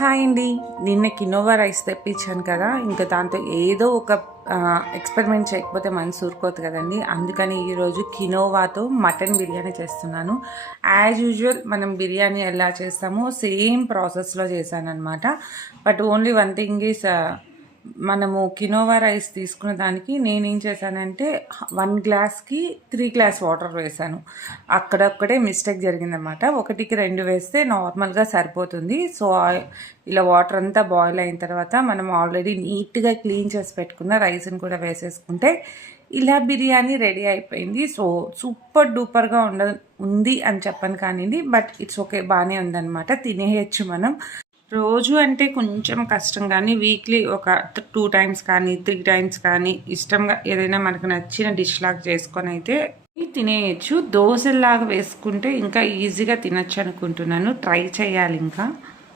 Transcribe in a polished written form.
Hi అండి. నిన్న quinoa rice తెప్పించాను కదా, ఇంకా దాంతో ఏదో ఒక ఎక్స్పెరిమెంట్ చేయకపోతే మనసు ఊరుకోదు కదండి. అందుకని ఈరోజు కినోవాతో మటన్ బిర్యానీ చేస్తున్నాను. యాజ్ యూజువల్ మనం బిర్యానీ ఎలా చేస్తామో సేమ్ ప్రాసెస్లో చేశాను అనమాట. But only one thing is, మనము కినోవా రైస్ తీసుకున్న దానికి నేనేం చేశానంటే 1 గ్లాస్కి 3 గ్లాస్ వాటర్ వేసాను. అక్కడొక్కడే మిస్టేక్ జరిగిందనమాట. 1కి 2 వేస్తే నార్మల్గా సరిపోతుంది. సో ఇలా వాటర్ అంతా బాయిల్ అయిన తర్వాత మనం ఆల్రెడీ నీట్గా క్లీన్ చేసి పెట్టుకున్న రైస్ని కూడా వేసేసుకుంటే ఇలా బిర్యానీ రెడీ అయిపోయింది. సో సూపర్ డూపర్గా ఉంది అని చెప్పను కానివ్వండి, బట్ ఇట్స్ ఓకే, బాగానే ఉందన్నమాట. తినేయచ్చు మనం. రోజు అంటే కొంచెం కష్టం, కానీ వీక్లీ ఒక 2 టైమ్స్ కానీ 3 టైమ్స్ కానీ ఇష్టంగా ఏదైనా మనకు నచ్చిన డిష్ లాగా చేసుకొని అయితే తినేయచ్చు. దోశలాగా వేసుకుంటే ఇంకా ఈజీగా తినచ్చు అనుకుంటున్నాను. ట్రై చేయాలి ఇంకా.